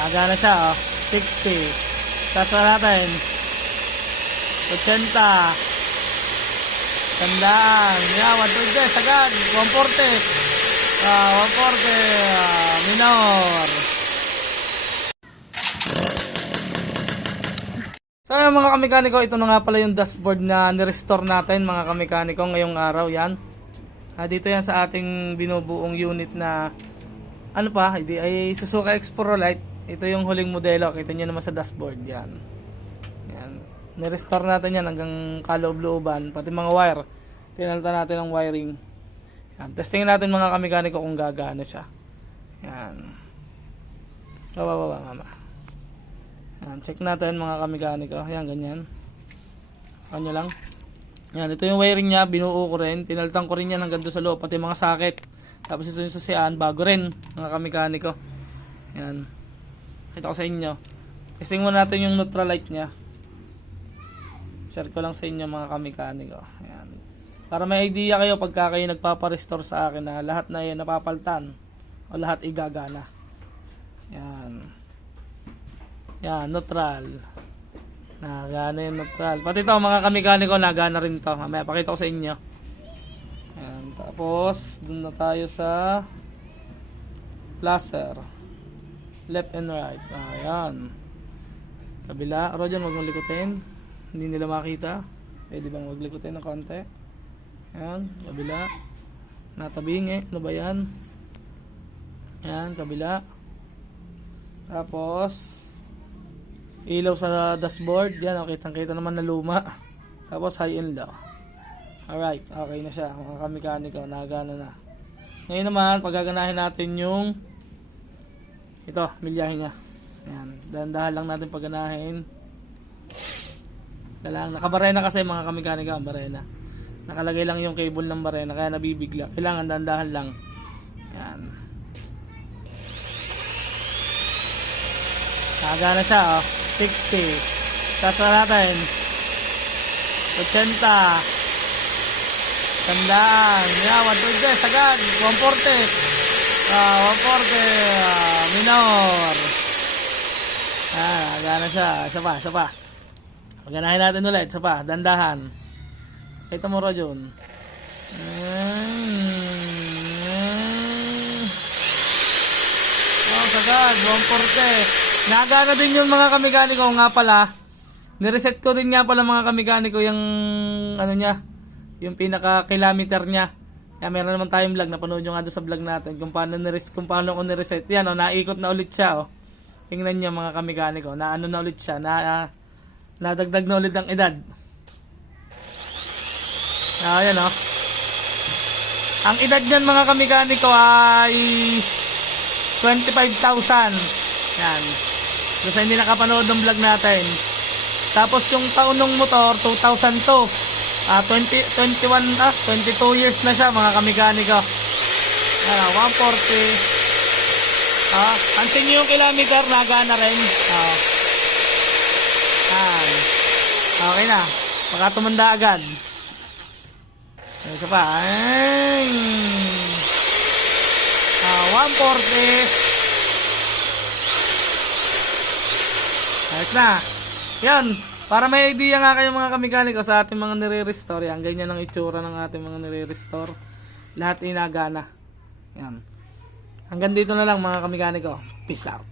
Nagana siya, oh. 60. Taas na natin. 80. Tandaan. Yeah, 120. Sagad. 140. 140. Minor. So mga kamekaniko, ito na nga pala yung dashboard na nirestore natin mga kamekaniko ngayong araw. Yan. Dito yan sa ating binubuong unit na ano pa, hindi ay Suzuki Explorolite. Ito yung huling modelo. Kita nyo naman sa dashboard. Yan. Yan. Nirestore natin yan hanggang kaloob-looban. Pati mga wire. Tinalta natin ang wiring. Yan. Testingin natin mga kamekaniko kung gagana siya. Yan. Baba, mama. Yan. Check natin mga kamekaniko. Yan, ganyan. Kanya lang. Yan. Ito yung wiring niya. Binuo ko rin. Tinaltang ko rin yan hanggang doon sa loob. Pati mga socket. Tapos ito yung susian. Bago rin mga kamekaniko. Yan. Kita ko sa inyo. Testing muna natin yung neutral light niya. Share ko lang sa inyo mga kamekaniko. Ayan. Para may idea kayo pagka kayo nagpapa-restore sa akin na lahat na yan napapaltan o lahat igagana. Yan. Yan, neutral. Nagana yung neutral. Pati ito mga kamekaniko, nagana rin to. Mamaya pakita ko sa inyo. Ayan. Tapos, dun na tayo sa placer. Left and right. Ayan. Kabila. Rojan, wag mong likutin. Hindi nila makita. Pwede bang wag likutin ng konti? Ayan. Kabila. Natabing Ano ba yan? Ayan. Kabila. Tapos, ilaw sa dashboard. Yan. Kitang-kita naman na luma. Tapos, high and low. Alright. Okay na siya. Mga kamekaniko. Nagana na. Ngayon naman, paggaganahin natin yung ito, milyahin niya. Ayan, dahan-dahan lang natin pagganahin. Nakabarena kasi mga kamekaniko ang barena. Nakalagay lang yung cable ng barena kaya nabibigla. Kailangan dahan-dahan lang. Ayan. Nagana siya, oh. 60. Taas na natin. 80. Tandaan. Yeah, 120. Sagad. 140. 140 minor. Gana siya. Isa pa. Paganahin natin ulit. Isa pa. Dandahan. Ito mo Rojon. Sagad. 140. Nagana din yung mga kamekaniko nga pala. Nireset ko din nga pala mga kamekaniko yung ano niya. Yung pinaka kilometer niya. Yan, meron naman tayong vlog. Napanood nyo nga doon sa vlog natin kung paano ko nireset. Yan, oh, naikot na ulit siya. Oh. Tingnan nyo mga kamekaniko. Na ano na ulit siya. Nadagdag na ulit ang edad. Ayan, oh. Ang edad niyan mga kamekaniko ay 25,000. Yan. Doon sa hindi nakapanood ng vlog natin. Tapos yung taon ng motor, 2002. 22 years na siya mga kamekaniko. 140. Pansin nyo yung kilometer, nagana rin. Okay na. Baka tumanda agad. Isa pa. 140. Ayos na. Yan. Para may idea nga kayo mga kamekaniko sa ating mga nire-restore. Yan, ganyan ang itsura ng ating mga nire-restore. Lahat inagana. Yan. Hanggang dito na lang mga kamekaniko. Peace out.